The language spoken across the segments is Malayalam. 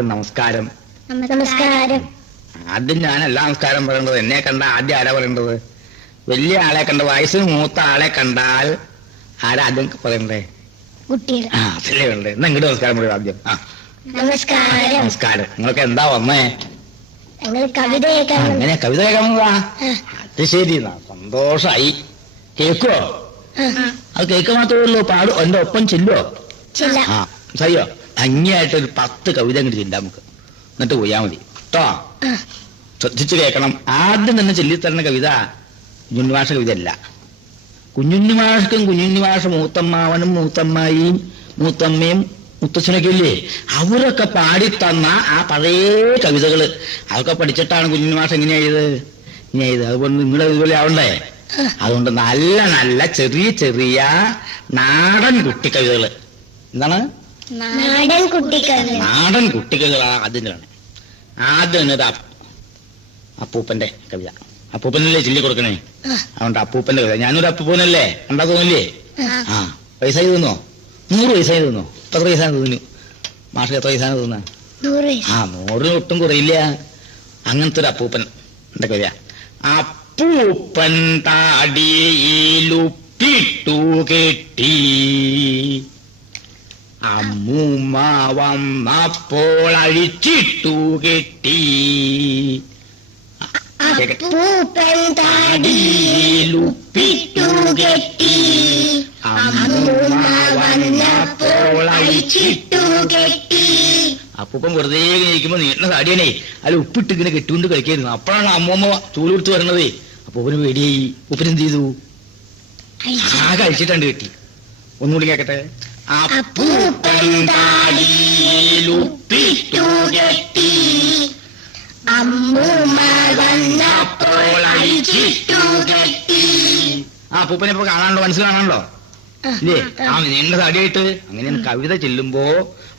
നമസ്കാരം. നമസ്കാരം. ആദ്യം ഞാനല്ല നമസ്കാരം പറയേണ്ടത്. എന്നെ കണ്ട ആദ്യം ആരാ പറയേണ്ടത്? വലിയ ആളെ കണ്ട, വയസ്സിന് മൂത്ത ആളെ കണ്ടാൽ ആരാ ആദ്യം പറയണ്ടേ? കുട്ടികൾ. അതല്ലേ വേണ്ടേ? എന്നാ ഇങ്ങോട്ട് നമസ്കാരം പറയും ആദ്യം. നമസ്കാരം. നമസ്കാരം. നിങ്ങൾക്ക് എന്താ വന്നേ? കവിത കേൾക്കാൻ. അങ്ങനെ കവിത കേൾക്കാമെന്നതാ? അത് ശരി, സന്തോഷായി. കേൾക്കുവോ? അത് കേൾക്കുക മാത്രമേ ഉള്ളൂ, പാടും എന്റെ ഒപ്പം ചെല്ലുവോ? സയ്യോ, ഭംഗിയായിട്ട് ഒരു 10 കവിത അങ്ങോട്ട് ചെല്ലാം നമുക്ക്, എന്നിട്ട് പോയാ മതി കേട്ടോ. ശ്രദ്ധിച്ചു കേൾക്കണം. ആദ്യം തന്നെ ചൊല്ലിത്തരുന്ന കവിത കുഞ്ഞുണ്ണിമാഷ കവിത അല്ല. കുഞ്ഞുണ്ണിമാഷക്കും കുഞ്ഞുണ്ണിമാഷ മൂത്തമ്മാവനും മൂത്തമ്മായിയും മൂത്തമ്മയും മുത്തച്ഛനൊക്കെ ഇല്ലേ, അവരൊക്കെ പാടിത്തന്ന ആ പഴയ കവിതകള് അതൊക്കെ പഠിച്ചിട്ടാണ് കുഞ്ഞുണ്ണിമാഷ ഇങ്ങനെ ചെയ്ത്. അതുകൊണ്ട് നിങ്ങളെ ഇതുപോലെ ആവണ്ടേ? അതുകൊണ്ട് നല്ല നല്ല ചെറിയ ചെറിയ നാടൻ കുട്ടിക്കവിതകള്. എന്താണ്? നാടൻ കുട്ടിക്കവിതകളാണ് അതിനാണ്. ആദ്യം ഒരു അപ്പൂപ്പന്റെ കവിത. അപ്പൂപ്പനല്ലേ ചൊല്ലി കൊടുക്കണേ, അതുകൊണ്ട് അപ്പൂപ്പന്റെ കവിത. ഞാനൊരു അപ്പൂപ്പനല്ലേ, കണ്ടാ തോന്നില്ലേ? വയസ്സായി തോന്നോ? 100 വയസ്സായി തോന്നോ? എത്ര വയസ്സാണ് തോന്നുന്നു? മാഷക്ക് എത്ര വയസ്സാണ് തോന്നുക? 100 ഒട്ടും കുറയില്ല. അങ്ങനത്തെ ഒരു അപ്പൂപ്പൻ എന്റെ കവിത. അപ്പൂപ്പൻ താടിയിലുപ്പിട്ടു കെട്ടി അമ്മൂമ്മ വന്നപ്പോൾ അഴിച്ചിട്ടു കെട്ടി. അപ്പൂപ്പൻ താടിയിലുപ്പിട്ടു കെട്ടി അമ്മൂമ്മ വന്നപ്പോൾ അഴിച്ചിട്ടു കെട്ടി. അപ്പൂപ്പൻ വെറുതെ ഇരിക്കുമ്പോ നീട്ടുന്ന സാടിയാണേ, അല്ല ഉപ്പിട്ട് ഇങ്ങനെ കെട്ടുകൊണ്ട് കളിക്കായിരുന്നു. അപ്പോഴാണ് അമ്മൂമ്മ ചൂല് കൊടുത്ത് വരണത്. അപ്പൂപ്പന് പേടിയായി. ഉപ്പിനെന്ത് ചെയ്തു? ആകെ അഴിച്ചിട്ടാണ്ട് കെട്ടി. ഒന്നുകൂടി കേക്കട്ടെ. അപ്പൂപ്പൻ താടിയിലുപ്പിട്ടു കെട്ടി അമ്മൂമ്മ വന്നപ്പോൾ അഴിച്ചിട്ടു കെട്ടി. അപ്പൂപ്പനെ ഇപ്പൊ കാണാനുണ്ടോ? മനസ്സിലാണല്ലോ ഇല്ലേ? ആ നീണ്ട സാടിയായിട്ട്. അങ്ങനെയാണ് കവിത ചെല്ലുമ്പോ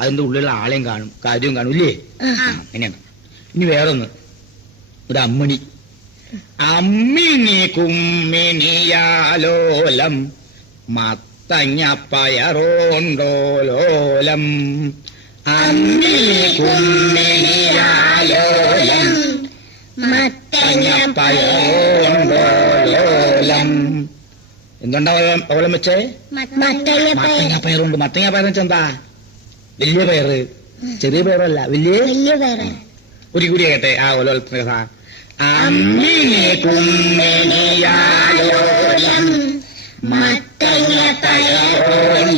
അതിന്റെ ഉള്ളിലുള്ള ആളെയും കാണും, കാര്യവും കാണും ഇല്ലേ? അങ്ങനെയാണ്. ഇനി വേറൊന്ന്, ഒരു അമ്മിണി. അമ്മിണി കുമ്മിണിയാലോലം മത്തങ്ങ പയറോണ്ടോലോലം. അമ്മിണി കുമ്മിണിയാലോലം മത്തങ്ങ പയറോണ്ടോലോലം. എന്തുണ്ടാ ഓലം വെച്ചേ? മത്തങ്ങ പയറുണ്ട്. മത്തങ്ങ പയറെന്ന് വെച്ചാ എന്താ? വലിയ പയറ്, ചെറിയ പയറല്ല, വലിയ പയറ്. ഒരു കൂടി കേട്ടെ ആ ഓലോലത്തിന്റെ കഥ. അമ്മിണി കുമ്മിണിയാലോലം മത്തങ്ങ പയറോണ്ടോലോലം.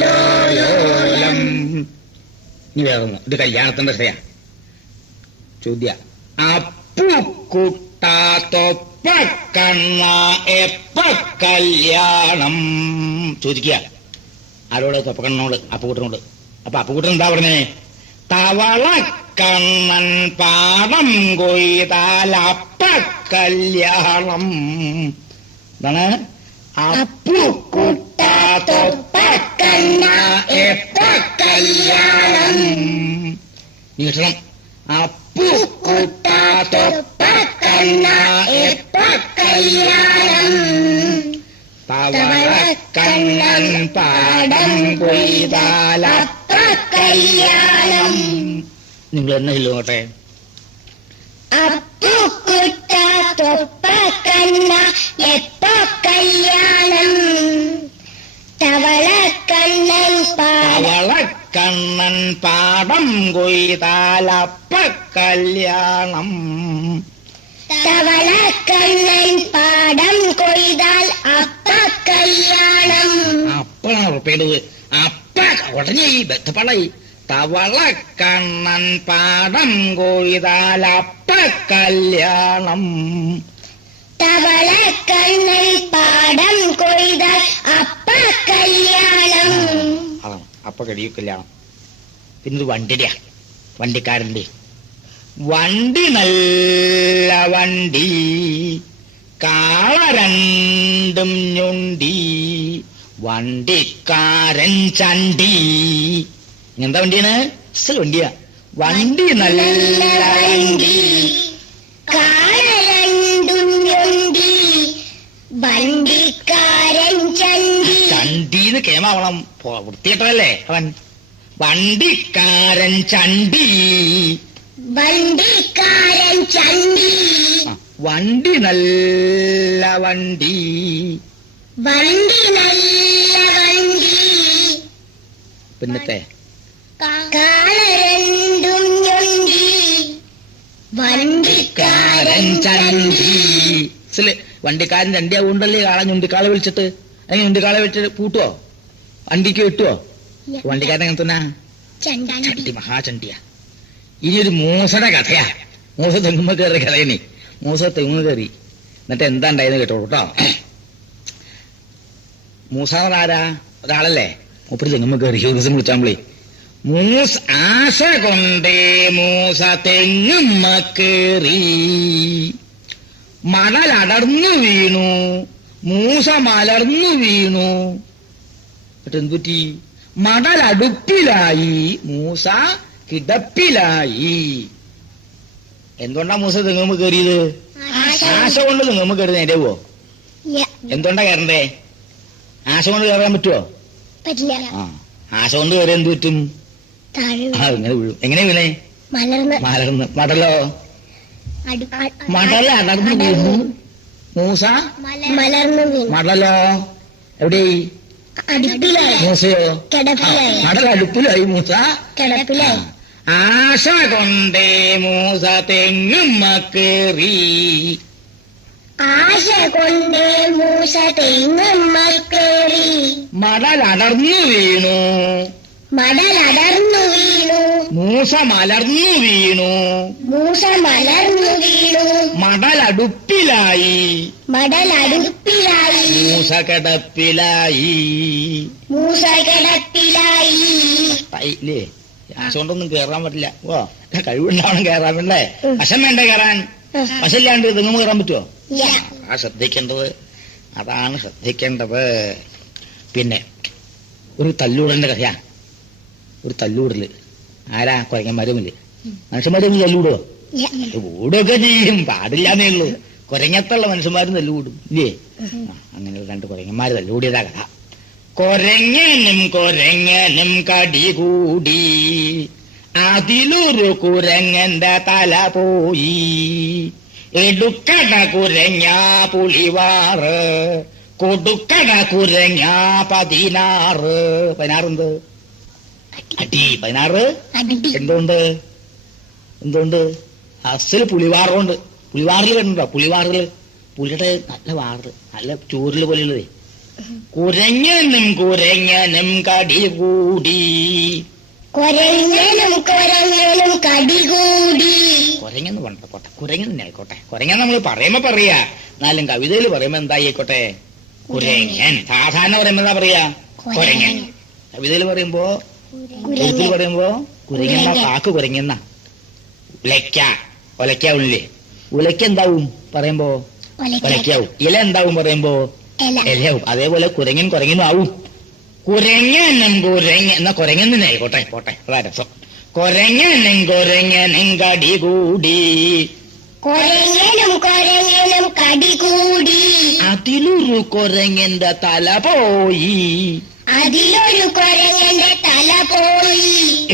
ഇനി വേറൊന്ന്, ഇത് കല്യാണത്തിന്റെ കഥയാ. ചോദ്യ. അപ്പൂക്കുട്ടാത്തൊപ്പക്കണ്ണ എപ്പ കല്യാണം? ചോദിക്കുക. ആരോട്? തൊപ്പക്കണ്ണനോട്, അപ്പുക്കുട്ടനോട്. അപ്പൊ അപ്പുക്കുട്ടൻ എന്താ പറഞ്ഞേ? തവളക്കണ്ണൻ പാടം കൊയ്താൽ അപ്പ കല്യാണം. എന്താണ്? അപ്പുക്കുട്ടാത്തൊപ്പക്കണ്ണ എപ്പ കല്യാണം. നീട്ടണം. അപ്പുക്കുട്ടാത്തൊപ്പക്കണ്ണ എപ്പ കല്യാണം. തവളക്കണ്ണൻ പാടം കൊയ്താൽ അപ്പ കല്യാണം. നിങ്ങൾ എന്നെ ചൊല്ലോട്ടെ. അപ്പുക്കുട്ടാത്തൊപ്പക്കണ്ണ എപ്പ കല്യാണം. തവളക്കണ്ണൻ പാടം കൊയ്താൽ അപ്പ കല്യാണം. തവളക്കണ്ണൻ പാടം കൊയ്താൽ അപ്പ കല്യാണം. അപ്പഴാണ് ഉറപ്പേണ്ടത്. അപ്പ ഉടനെ ബന്ധപ്പെടായി. തവളക്കണ്ണൻ പാടം കൊയ്താൽ അപ്പ കല്യാണം. തവളക്കണ്ണൻ പാടം കൊയ്താൽ അപ്പ കല്യാണം. അതാണ് അപ്പ കഴിയും കല്യാണം. പിന്നെ വണ്ടിയുടെയാ, വണ്ടിക്കാരന്റെ. വണ്ടി നല്ല വണ്ടി കാള രണ്ടും ഞൊണ്ടി വണ്ടിക്കാരൻ ചണ്ടി. എന്താ വണ്ടിയാണ്? വണ്ടിയാ. വണ്ടി നല്ല വണ്ടി കാള രണ്ടും ഞൊണ്ടി വണ്ടിക്കാരൻ ചണ്ടി. ചണ്ടീന്ന് കേമാവണം, വൃത്തികെട്ടതല്ലേ അവൻ. വണ്ടിക്കാരൻ ചണ്ടി വണ്ടിക്കാരൻ ചണ്ടി. വണ്ടി നല്ല വണ്ടി. വണ്ടി നല്ല വണ്ടി. പിന്നത്തെ കാള രണ്ടും ഞൊണ്ടി. വണ്ടിക്കാരൻ ചണ്ടി. വണ്ടിക്കാരൻ ചണ്ടിയാവുണ്ടല്ലേ കാള ഞുണ്ടിക്കാളെ വിളിച്ചിട്ട്. അങ്ങനെ ഞുണ്ടിക്കാളെ വിളിച്ചിട്ട് പൂട്ടുവോ? വണ്ടിക്ക് കിട്ടുവോ? വണ്ടിക്കാരൻ അങ്ങനെ തന്നെ ചണ്ടി, മഹാചണ്ടിയാ. ഇനിയൊരു മൂസയുടെ കഥയാ. മൂസ തെങ്ങുമ്പോ കയറി കഥയണി. മൂസ തെങ്ങ് കയറി. എന്നിട്ട് എന്താ ഉണ്ടായെന്ന് കേട്ടോളൂ കേട്ടോ. മൂസ ആരാ? ഒരാളല്ലേ. മൂപ്പര് തെങ്ങുമ്പോ കയറി. ഒരു ദിവസം വിളിച്ചാൽ വിളി. ആശ കൊണ്ടേ മൂസ തെങ്ങുമ്മ കേറി. മണലടർന്നു വീണു. മൂസ മലർന്നു വീണു. എന്നിട്ട് എന്തുപറ്റി? മണലടുപ്പിലായി. മൂസ കിടപ്പിലായി. എന്തുകൊണ്ടാ മൂസ തെങ്ങുമ്പോ കയറിയത്? ആശ കൊണ്ട് തെങ്ങുമ്പോ കയറി നേരവോ? എന്തുകൊണ്ടാ കയറണ്ടേ? ആശ കൊണ്ട് കയറാൻ പറ്റുമോ? പറ്റില്ല. ആശ കൊണ്ട് കയറി എന്ത് പറ്റും? ഇങ്ങനെ വീഴും. എങ്ങനെ വീണേ? മലർന്ന്. മടലോ? മടല അടർന്നു വീണു. മൂസ മലർന്നു വീണു. മടലോ എവിടെ? മൂസയോ? മടൽ അടുപ്പിലായി. മൂസ കിടപ്പിലായി. ആശ കൊണ്ടേ മൂസ തെങ്ങുമ്മ കേറി. ആശ കൊണ്ട് മൂസ തെങ്ങുമ്മ കേറി. മടലടർന്നു വീണു. മടലടർന്നു വീണു. മൂസ മലർന്നു വീണു. മൂസ മലർന്നു വീണു. മടലടുപ്പിലായി. മടലടുപ്പിലായി. മൂസ കിടപ്പിലായി. മൂസ കിടപ്പിലായി. ഇല്ലേ? ആശ കൊണ്ടൊന്നും കേറാൻ പറ്റില്ല. ഓ കഴിവുണ്ടാവണം കയറാൻ. വേണ്ടേ? വശം വേണ്ടേ കയറാൻ? വശമില്ലാണ്ട് തെങ്ങുമ്പോ കയറാൻ പറ്റുമോ? ശ്രദ്ധിക്കേണ്ടത് അതാണ് ശ്രദ്ധിക്കേണ്ടത്. പിന്നെ ഒരു തല്ലൂടലിന്റെ കഥയാ. ഒരു തല്ലൂടല്. ആരാ? കുരങ്ങന്മാരുമില്ല. മനുഷ്യന്മാരും തല്ലൂടോ? കൂടുകയൊക്കെ ചെയ്യും. പാടില്ലാന്നേ ഉള്ളൂ. കുരങ്ങത്തുള്ള മനുഷ്യന്മാരും തല്ലുകൂടും ഇല്ലേ? അങ്ങനെ രണ്ട് കുരങ്ങന്മാര് തല്ലുകൂടിയതാ കഥ. കൊരങ്ങനും കടികൂടി. അതിലൊരു കുരങ്ങന്റെ തല പോയി. എടുക്കട കുരങ്ങ പുളിവാറ്. കൊടുക്കട കുരങ്ങ 16. 16 എന്ത്? അടി. 16 എന്തുകൊണ്ട്? അസല് പുളിവാറുകൊണ്ട്. പുളിവാറിൽ കണ്ടോ? പുളിവാറുകള് പുലിയുടെ നല്ല വാറ്, നല്ല ചോറില് പോലെയുള്ളത്. കുരങ്ങനും കടികൂടി. കുരങ്ങനും കടികൂടി. കുരങ്ങെന്ന് പറഞ്ഞ പോട്ടെ, കുരങ്ങൻ തന്നെ ആയിക്കോട്ടെ. കുരങ്ങൻ നമ്മൾ പറയുമ്പോ പറയാ. എന്നാലും കവിതയിൽ പറയുമ്പോ എന്തായിക്കോട്ടെ? കുരങ്ങൻ. സാധാരണ പറയുമ്പോ എന്താ പറയാ? കുരങ്ങൻ. കവിതയിൽ പറയുമ്പോ, എഴുത്തിൽ പറയുമ്പോ കുരങ്ങെന്ന വാക്ക് കുരങ്ങെന്ന. ഒലക്കാവില്ലേ? ഉലക്ക എന്താവും പറയുമ്പോ? ഒലക്കാവും. ഇല എന്താവും പറയുമ്പോ? ഇലയാവും. അതേപോലെ കുരങ്ങനും ആവും. കുരങ്ങനും എന്നാ കുരങ്ങൻ തന്നെ ആയിക്കോട്ടെ. പോട്ടെ, അതാ രസം. കുരങ്ങനും കടികൂടി. കുരങ്ങനും കടികൂടി. അതിലൊരു കുരങ്ങന്റെ തല പോയി.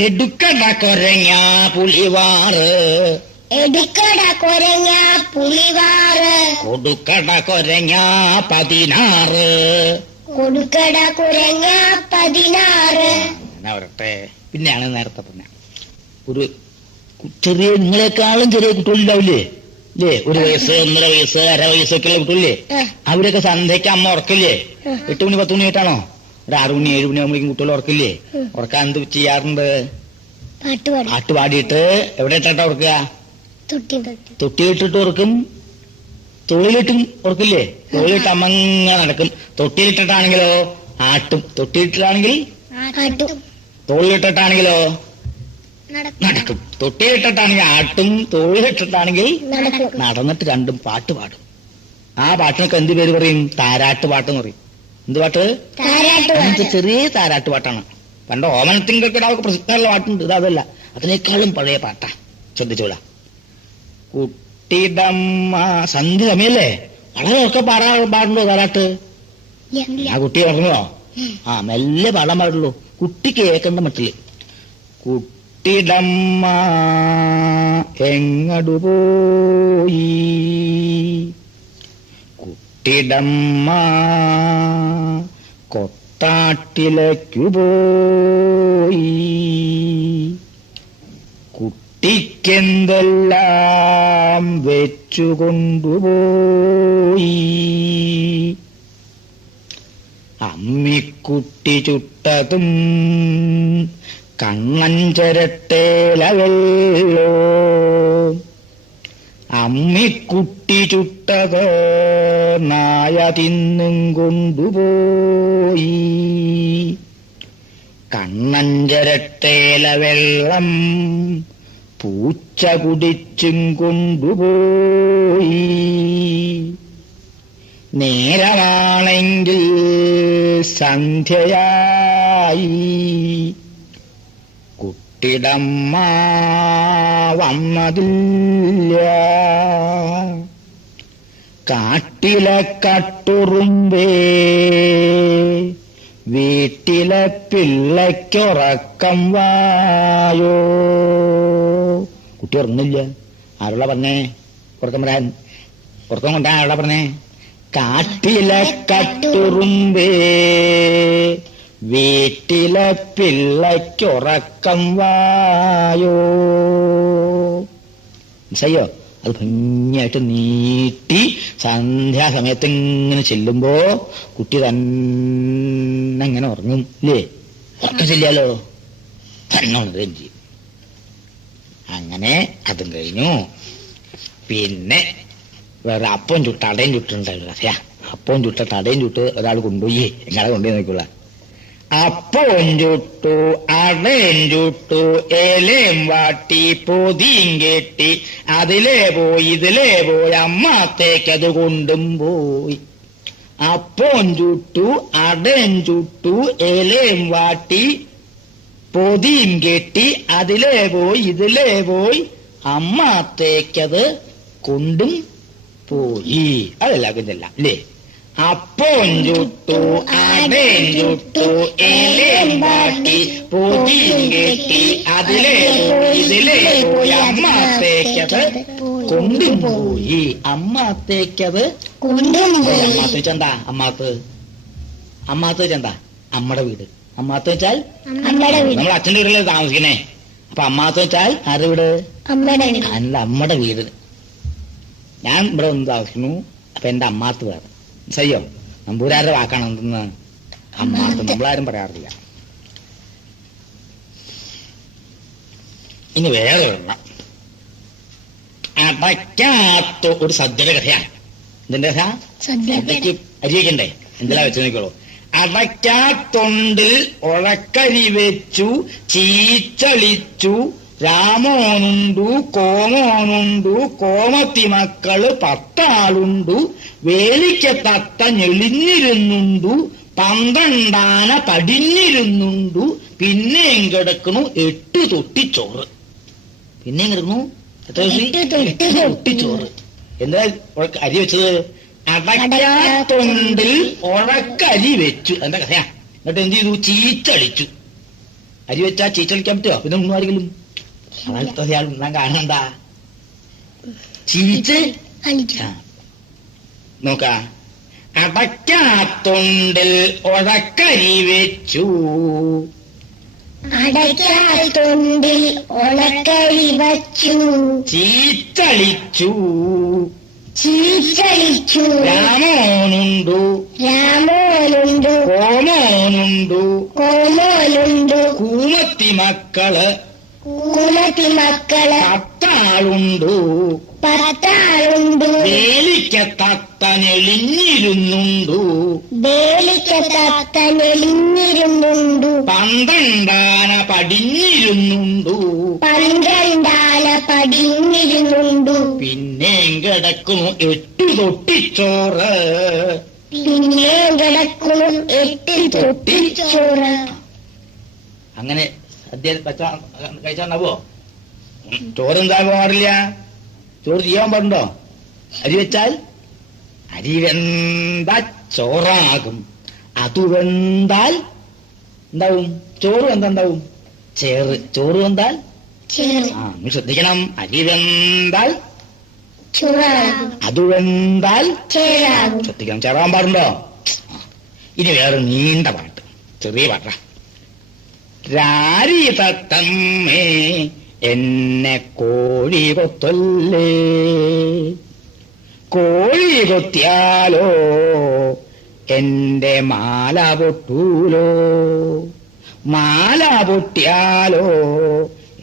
എടുക്കട കുരങ്ങ പുലിവാറ്. കൊടുക്കട കുരങ്ങ 16. വരട്ടെ. പിന്നെയാണ് നേരത്തെ പറഞ്ഞ ഒരു ചെറിയ, നിങ്ങളെക്കാളും ചെറിയ കുട്ടികളുണ്ടാവില്ലേ? ഇല്ലേ? 1 വയസ്സ്, 1.5 വയസ്സ്, അര വയസ്സൊക്കെ ഉള്ള കുട്ടികളില്ലേ? അവരൊക്കെ സന്ധ്യയ്ക്ക് അമ്മ ഉറക്കില്ലേ? 8 മണി 10 മണി ആയിട്ടാണോ? ഒരു 6 മണി 7 മണി ആകുമ്പോഴേക്കും കുട്ടികൾ ഉറക്കില്ലേ? ഉറക്കാൻ എന്ത് ചെയ്യാറുണ്ട്? പാട്ട് പാടിയിട്ട്. എവിടെ ഇട്ടാ ഉറക്കുക? തൊട്ടിയിട്ടിട്ട് ഉറക്കും. തൊഴിലിട്ടും ഉറക്കില്ലേ? തൊഴിലിട്ട് അമ്മങ്ങ നടക്കും. തൊട്ടിയിട്ടിട്ടാണെങ്കിലോ ആട്ടും. തൊട്ടിയിട്ടിട്ടാണെങ്കിൽ തോളിലിട്ടിട്ടാണെങ്കിലോ നടക്കും. തൊട്ടിയിട്ടിട്ടാണെങ്കിൽ ആട്ടും, തോളിലിട്ടിട്ടാണെങ്കിൽ നടന്നിട്ട് രണ്ടും പാട്ട് പാടും. ആ പാട്ടിനൊക്കെ എന്ത് പേര് പറയും? താരാട്ട് പാട്ടെന്ന് പറയും. എന്ത് പാട്ട്? അങ്ങനത്തെ ചെറിയ താരാട്ട് പാട്ടാണ്. പണ്ട് ഓമനത്തിങ്കൊക്കെ പ്രസിദ്ധമുള്ള പാട്ടുണ്ട്. ഇതല്ല, അതിനേക്കാളും പഴയ പാട്ടാ. ശ്രദ്ധിച്ചോളാം. കുട്ടിടമ്മ. സന്ധ്യ സമയല്ലേ? വളരെ ഒക്കെ പാടുണ്ടോ താരാട്ട്? ആ കുട്ടി പറഞ്ഞോ? മെല്ലെ പാടാൻ പാടുള്ളൂ. കുട്ടി കേൾക്കേണ്ട മട്ടില്. കുട്ടിടമ്മ എങ്ങടുപോയി? കുട്ടിടമ്മ കൊട്ടാട്ടിലേക്കു പോയി. കുട്ടിക്കെന്തെല്ലാം വെച്ചുകൊണ്ടുപോയി. അമ്മിക്കുട്ടി ചുട്ടതും കണ്ണഞ്ചരട്ടേലവല്ലോ. അമ്മിക്കുട്ടി ചുട്ടത് നായ തിന്നും കൊണ്ടുപോയി. കണ്ണഞ്ചരട്ടേല വെള്ളം പൂച്ച കുടിച്ചും കൊണ്ടുപോയി. നേരമാണെങ്കിൽ സന്ധ്യയായി. കുട്ടിടമ്മ വന്നതില്ല. കാട്ടിലെ കട്ടുറുമ്പേ വീട്ടിലെ പിള്ളയ്ക്കുറക്കം വായോ. കുട്ടി ഉറങ്ങുന്നില്ല. ആരുള്ള പറഞ്ഞേ ഉറക്കം വരാൻ? ഉറക്കം കൊണ്ടാ ആരുള്ള പറഞ്ഞേ? കാട്ടിലെ കട്ടുറുമ്പേ വീട്ടിലെ പിള്ളയ്ക്കുറക്കം വായോ. മനസ്സിലായോ? അത് ഭംഗിയായിട്ട് നീട്ടി സന്ധ്യാസമയത്ത് ഇങ്ങനെ ചെല്ലുമ്പോ കുട്ടി തന്നെ ഇങ്ങനെ ഉറങ്ങും. ഇല്ലേ? ഉറക്കം ചെല്ലാലോ, തന്നെ ഉണരുകയും ചെയ്യും. അങ്ങനെ അതും കഴിഞ്ഞു. പിന്നെ വേറെ അപ്പം ചുട്ട് അടയും ചുട്ടുണ്ടാവില്ല. അപ്പം ചുട്ട തടയും ചുട്ട് ഒരാൾ കൊണ്ടുപോയി. എങ്ങനെ കൊണ്ടുപോയി നോക്കിയുള്ള അപ്പം ചുട്ടു, അടയും ചുട്ടു, ഇലയും വാട്ടി, പൊതിയും കെട്ടി, അതിലേ പോയി ഇതിലേ പോയി, അമ്മത്തേക്കത് കൊണ്ടും പോയി. അപ്പം ചുട്ടു, അടയും ചുട്ടു, ഇലയും വാട്ടി, പൊതിയും കെട്ടി, അതിലേ പോയി ഇതിലേ പോയി, അമ്മത്തേക്കത് കൊണ്ടും പോയി. അതെല്ലാവർക്കും ചെല്ലാം അല്ലേ? അപ്പം ചുട്ടു, അടയും ചുട്ടു, ഇലയും വാട്ടി, പൊതിയും കെട്ടി, അതിലേ പോയി ഇതിലേ പോയി, അമ്മത്തേക്കത് കൊണ്ടും പോയി. അമ്മത്തേക്കത് കൊണ്ടും പോയി. അമ്മാത്ത് വെച്ചെന്താ? അമ്മാത്ത് വെച്ചെന്താ? അമ്മയുടെ വീട്. അമ്മാത്ത് വെച്ചാൽ നമ്മൾ അച്ഛൻ്റെ വീട്ടിലേ താമസിക്കണേ. അപ്പൊ അമ്മാത്ത് വെച്ചാൽ ആരുടെ വീട്? അല്ല, അമ്മയുടെ വീട്. ഞാൻ ഇവിടെ ഒന്ന് താമസിക്കുന്നു. അപ്പൊ എന്റെ അമ്മാത്ത് വേറെ. സയ്യോ, നമ്പൂരാരുടെ വാക്കാണ് എന്തെന്ന് അമ്മാത്ത്. നമ്മളാരും പറയാറില്ല. ഇനി വേറെ ഒരെണ്ണം. അടയ്ക്കാത്ത ഒരു സദ്യയുടെ കഥയാണ്. ഇതിന്റെ കഥ സദ്യക്ക് അരി വയ്ക്കണ്ടേ? എന്തെല്ലാം വെച്ച് നോക്കിയോളൂ. അടയ്ക്കാത്തൊണ്ടിൽ ഉഴക്കരി വെച്ചു, ചീച്ചളിച്ചു, രാമോനുണ്ടു, കോമോനുണ്ടു, കോമത്തി മക്കള് 10 ആളുണ്ടു, വേലിക്ക തത്ത ഞെളിഞ്ഞിരുന്നുണ്ടു, 12 ആന പടിഞ്ഞിരുന്നുണ്ടു, പിന്നെയും കിടക്കണു 8 തൊട്ടിച്ചോറ്. പിന്നെയും കിടക്കണു 8 തൊട്ടിച്ചോറ്. എന്താ അരി വെച്ചത്? അടയ്ക്കാത്തൊണ്ടിൽ ഉഴക്കരി വെച്ചു. എന്താ കഥയാ? എന്നിട്ട് എന്ത് ചെയ്തു? ചീച്ചളിച്ചു. അരി വെച്ചാ ചീച്ചളിക്കാൻ പറ്റുമോ? പിന്നെ ഒന്നും ആരെങ്കിലും അയാൾ ഉണ്ണാൻ കാണണ്ട. ചീച്ച് നോക്ക. അടയ്ക്കാത്തൊണ്ടിൽ ഉഴക്കരി വെച്ചു. അടയ്ക്കാത്തൊണ്ടിൽ ഉഴക്കരി വച്ചു. ചീച്ചളിച്ചു. രാമോനുണ്ടു. കോമോനുണ്ടു. കൂമത്തി മക്കള് 10 ആളുണ്ടു. വേലിക്ക തത്ത ഞെളിഞ്ഞിരുന്നുണ്ടു. 12 ആന പടിഞ്ഞിരുന്നുണ്ടു. പിന്നെയും കിടക്കുന്നു 8 തൊട്ടിച്ചോറ്. അങ്ങനെ സദ്യ കഴിച്ചാണ്ടാവോ? ചോറെന്താ പാടില്ല? ചോറ് ചെയ്യാൻ പാടുണ്ടോ? അരി വെച്ചാൽ അരി വെന്ത ചോറാകും. അത് വെന്താൽ എന്താവും? ചോറ് വെന്താ എന്താവും? ചോറ് വെന്താൽ നീ ശ്രദ്ധിക്കണം. അരി വെന്താൽ ചൂടാകും. അത് വെന്താൽ ചേരാകും. ശ്രദ്ധിക്കണം. ചേരാൻ പാടുണ്ടോ? ഇനി വേറെ നീണ്ട പാട്ട്, ചെറിയ പാട്ടാ. രാരി തത്തമ്മേ എന്നെ കോഴി കൊത്തല്ലേ, കോഴി കൊത്തിയാലോ എന്റെ മാല പൊട്ടൂലോ, മാല പൊട്ടിയാലോ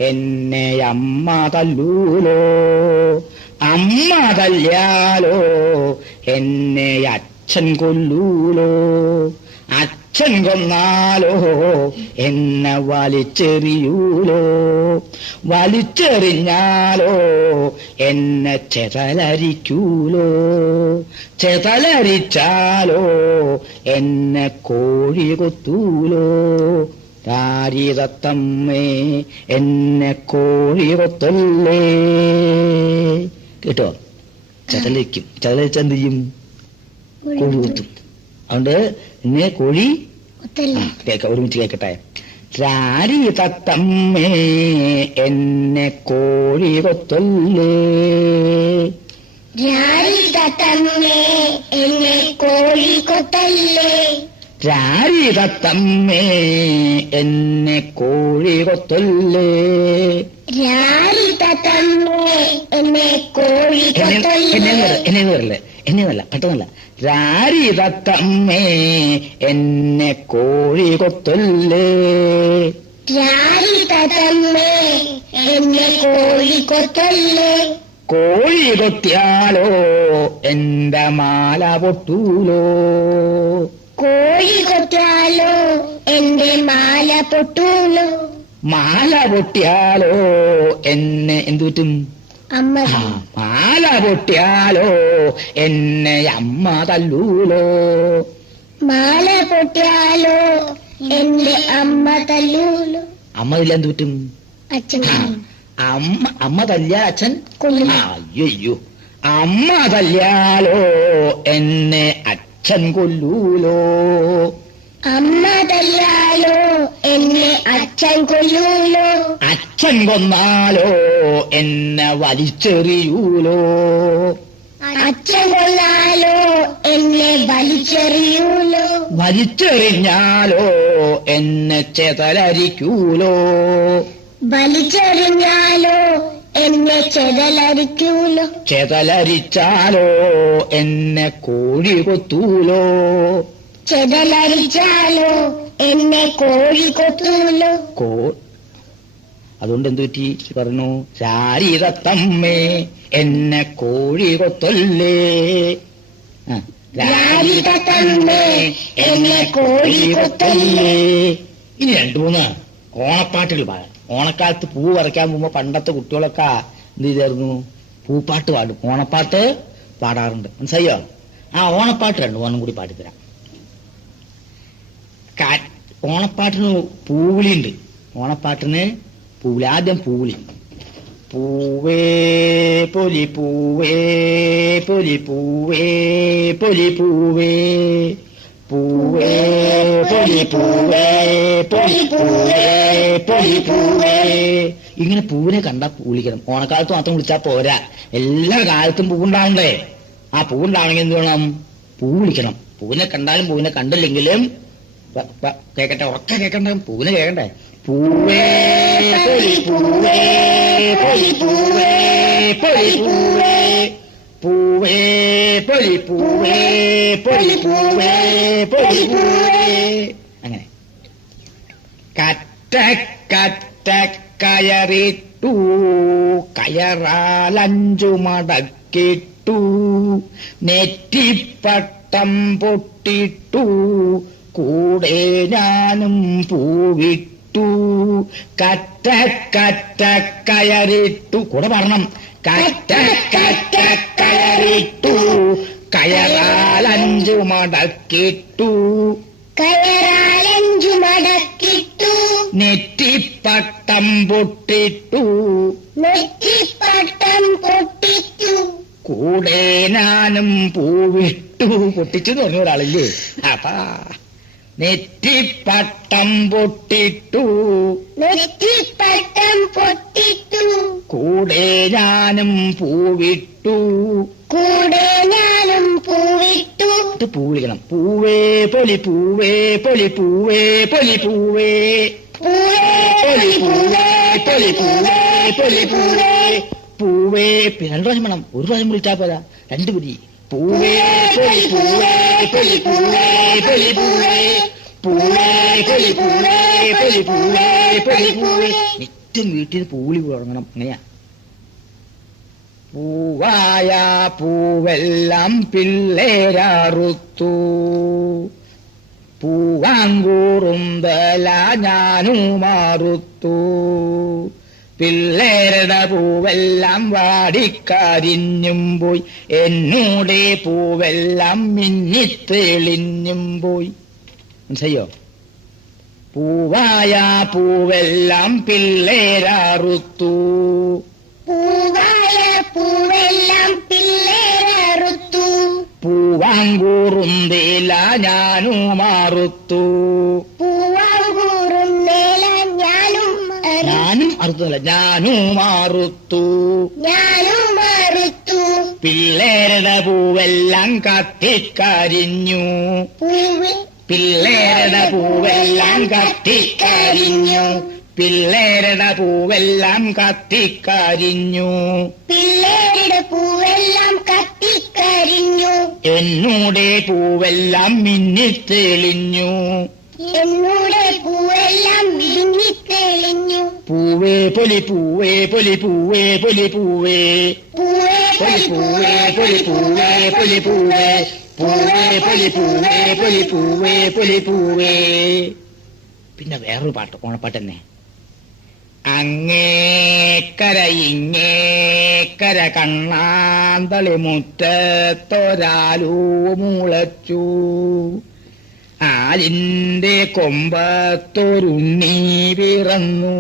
എന്നെ അമ്മ തല്ലൂലോ, അമ്മ തല്ലിയാലോ എന്നെ അച്ഛൻ കൊല്ലൂലോ, അച്ഛൻ കൊന്നാലോ എന്നെ വലിച്ചെറിയൂലോ, വലിച്ചെറിഞ്ഞാലോ എന്നെ ചെതലരിക്കൂലോ, ചെതലരിച്ചാലോ എന്നെ കോഴി കൊത്തൂലോ. രാരിതത്തമ്മേ എന്നെ കോഴി കൊത്തല്ലേ. കേട്ടോ? ചെതലിക്കും. ചെതലരിച്ചെന്ത് ചെയ്യും? കോഴി കൊത്തും. അതുകൊണ്ട് എന്നെ കോഴി ഒരുമിച്ച് കേൾക്കട്ടെ. രാരി തത്തമ്മേ എന്നെ കോഴി കൊത്തല്ലേ, രാരി തത്തമ്മേ എന്നെ കോഴി കൊത്തല്ലേ, രാരി തത്തമ്മേ എന്നെ കോഴി കൊത്തല്ലേ, രാരി തത്തമ്മേ എന്നെ കോഴി കൊത്തല്ലേ. എന്നെ വരല്ലേ, എന്നെന്നല്ല, പെട്ടെന്നല്ല. രാരി തത്തമ്മേ എന്നെ കോഴി കൊത്തല്ലേ, രാരി തത്തമ്മേ എന്നെ കോഴി കൊത്തല്ലേ, കോഴി കൊത്തിയാലോ എന്റെ മാല പൊട്ടൂലോ, കോഴി കൊത്തിയാലോ എന്റെ മാല പൊട്ടൂലോ, മാല പൊട്ടിയാലോ എന്നെ എന്തു പറ്റും? അമ്മ. മാല പൊട്ടിയാലോ എന്നെ അമ്മ തല്ലൂലോ, മാല പൊട്ടിയാലോ എന്റെ അമ്മ തല്ലൂലോ, അമ്മ ഇല്ല എന്തു പറ്റും? അച്ഛൻ. അമ്മ തല്ലിയ അച്ഛൻ കൊല്ലും. അയ്യോ, അമ്മ തല്ലിയാലോ എന്നെ അച്ഛൻ കൊല്ലൂലോ, അമ്മ തല്ലാലോ എന്നെ അച്ഛൻ കൊല്ലൂലോ, അച്ഛൻ കൊന്നാലോ എന്നെ വലിച്ചെറിയൂലോ, അച്ഛൻ കൊല്ലാലോ എന്നെ വലിച്ചെറിയൂലോ, വലിച്ചെറിഞ്ഞാലോ എന്നെ ചെതലരിക്കൂലോ, വലിച്ചെറിഞ്ഞാലോ എന്നെ ചെതലരിക്കൂലോ, ചെതലരിച്ചാലോ എന്നെ കോഴി കൊത്തൂലോ, ചെതലരിച്ചാലോ എന്നെ കോഴി കൊത്തൂലോ. അതുകൊണ്ട് എന്തു പറ്റി പറഞ്ഞു? രാരിതത്തമ്മേ എന്നെ കോഴി കൊത്തല്ലേ, രാരിതത്തമ്മേ എന്നെ കോഴി കൊത്തല്ലേ. ഇനി രണ്ടു മൂന്ന് ഓണപ്പാട്ടുകൾ പാടാം. ഓണക്കാലത്ത് പൂ പറിക്കാൻ പോകുമ്പോ പണ്ടത്തെ കുട്ടികളൊക്കെ എന്ത് ചെയ്തായിരുന്നു? പൂപ്പാട്ട് പാടും, ഓണപ്പാട്ട് പാടാറുണ്ട്. മനസ്സിലായോ? ആ ഓണപ്പാട്ട് രണ്ടു മൂന്നും കൂടി പാടിത്തരാം. ഓണപ്പാട്ടിന് പൂവിളിയുണ്ട്. ഓണപ്പാട്ടിന് പൂവിളി. ആദ്യം പൂവിളി. പൂവേ പൊലി പൂവേ പൊലി പൂവേ പൊലി പൂവേ, പൂവേ പൊലി പൂവേ പൊലി പൂവേ പൊലി പൂവേ. ഇങ്ങനെ പൂവിനെ കണ്ടാ വിളിക്കണം. ഓണക്കാലത്ത് മാത്രം വിളിച്ചാൽ പോരാ, എല്ലാ കാലത്തും പൂവുണ്ടാവണ്ടേ. ആ പൂവുണ്ടാവണമെങ്കിൽ എന്ത് വേണം? പൂ വിളിക്കണം. പൂവിനെ കണ്ടാലും പൂവിനെ കണ്ടില്ലെങ്കിലും കേക്കട്ടെ, ഉറക്ക കേക്കണ്ട, പൂവിനെ കേക്കണ്ടേ? പൂവേ പൊലി പൂവേ പൊലി പൂവേ പൊലി പൂവേ, പൂവേ പൊലി പൂവേ പൊലി പൂവേ പൊലി പൂവേ. അങ്ങനെ കറ്റ കറ്റ കയറിട്ടു, കയറാലഞ്ചു മടക്കിട്ടു, നെറ്റിപ്പട്ടം പൊട്ടിട്ടു, കൂടെ ഞാനും പൂവിട്ടു. കറ്റ കറ്റ കയറിട്ടു, കൂടെ പറയണം. കറ്റ കറ്റ കയറിട്ടു, കയറാലഞ്ചു മടക്കിട്ടു, കയറാലഞ്ചു മടക്കിട്ടു, നെറ്റിപ്പട്ടം പൊട്ടിട്ടു, നെറ്റിപ്പട്ടം പൊട്ടിച്ചു, കൂടെ ഞാനും പൂവിട്ടു. പൊട്ടിച്ചു എന്ന് പറഞ്ഞ ഒരാളില്ലേ? അതാ നെറ്റിപ്പട്ടം പൊട്ടിട്ടു, നെറ്റിപ്പട്ടം പൊട്ടിച്ചു, കൂടെ ഞാനും പൂവിട്ടു. കൂടെ ഞാനും പൂവിട്ടു. ഇത് പൂ വിളിക്കണം. പൂവേ പൊലി പൂവേ പൊലി പൂവേ പൊലി പൂവേ പൊലി പൂവേ പൊലി പൂവേ പൊലി പൂവേ പൂവേ. രണ്ട് പ്രാവശ്യം വേണം, ഒരു പ്രാവശ്യം വിളിച്ചാ പോരാ, രണ്ട് പിരി. പൂവേ പൊലി പൂവേ പൊലി പൂവേ പൊലി പൂവേ പൂവേ പൊലി പൂവേ പൊലി പൂവേ പൊലി പൂവേ. നിത്യം വീട്ടിൽ പൂവിളി തുടങ്ങണം. അങ്ങനെയാ. പൂവായ പൂവെല്ലാം പിള്ളേരറുത്തു. പൂവാങ്കൂറുന്തല ഞാനും മാറുത്തു. പിള്ളേരുടെ പൂവെല്ലാം വാടിക്കരിഞ്ഞും പോയി. എന്നൂടെ പൂവെല്ലാം മിന്നിത്തെളിഞ്ഞും പോയി. മനസ്സിലായോ? പൂവായ പൂവെല്ലാം പിള്ളേരറുത്തു. പൂവായ പൂവെല്ലാം പിള്ളേരറുത്തു. പൂവാങ്കൂറുന്തേല ഞാനും മാറുത്തു. പൂവാങ്കൂറുന്തേല ഞാനും അറുത്തല്ല, ഞാനും മാറുത്തു. ഞാനും മാറുത്തു. പിള്ളേരുടെ പൂവെല്ലാം കത്തിക്കരിഞ്ഞു. പിള്ളേരുടെ പൂവെല്ലാം കത്തിക്കരിഞ്ഞു. പിള്ളേരുടെ പൂവെല്ലാം കത്തിക്കരിഞ്ഞു. പിള്ളേരുടെ പൂവെല്ലാം കത്തിക്കരിഞ്ഞു. എന്നൂടെ പൂവെല്ലാം മിന്നിത്തെളിഞ്ഞു. എന്നൂടെ പൂവെല്ലാം മിന്നിത്തെളിഞ്ഞു. പൂവേ പൊലി പൂവേ പൊലി പൂവേ പൊലി പൂവേ പൂവേ പൊലി പൂവേ പൊലി പൂവേ പൊലി പൂവേ പൂവേ പൊലി പൂവേ പൊലി പൂവേ പൊലി പൂവേ. പിന്നെ വേറൊരു പാട്ട്, ഓണപ്പാട്ട് തന്നെ. അങ്ങേക്കര ഇങ്ങേക്കര കണ്ണാന്തളി മുറ്റത്തൊരാലൂ മുളച്ചു. ആലിന്റെ കൊമ്പത്തൊരുണ്ണി പിറന്നു.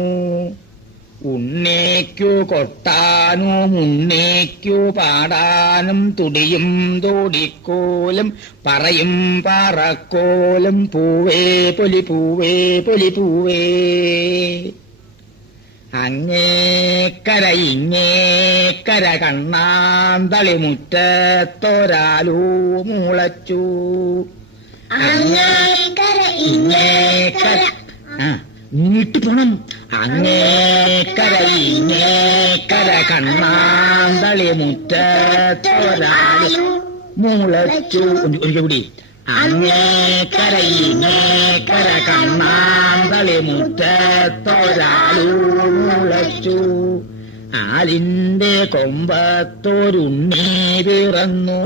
ഉണ്ണേക്കു കൊട്ടാനും ഉണ്ണേക്കു പാടാനും തുടിയും തോടിക്കോലും പറയും പറക്കോലും. പൂവേ പൊലി പൂവേ പൊലി പൂവേ. അങ്ങേക്കര ഇങ്ങേക്കര കണ്ണാന്തളി മുറ്റത്തൊരാലൂ മുളച്ചു. അങ്ങേക്കര ഇങ്ങേക്കര. നീട്ടി പോണം. അങ്ങേക്കര ഇങ്ങേക്കര കണ്ണാന്തളി മുറ്റത്തൊരാലൂ മുളച്ചു. ഒരിക്കൽ കൂടി. അങ്ങേക്കര ഇങ്ങേക്കര കണ്ണാന്തളി മുറ്റത്തൊരാലൂ മുളച്ചു. ആലിന്റെ കൊമ്പത്തൊരുണ്ണി പിറന്നു.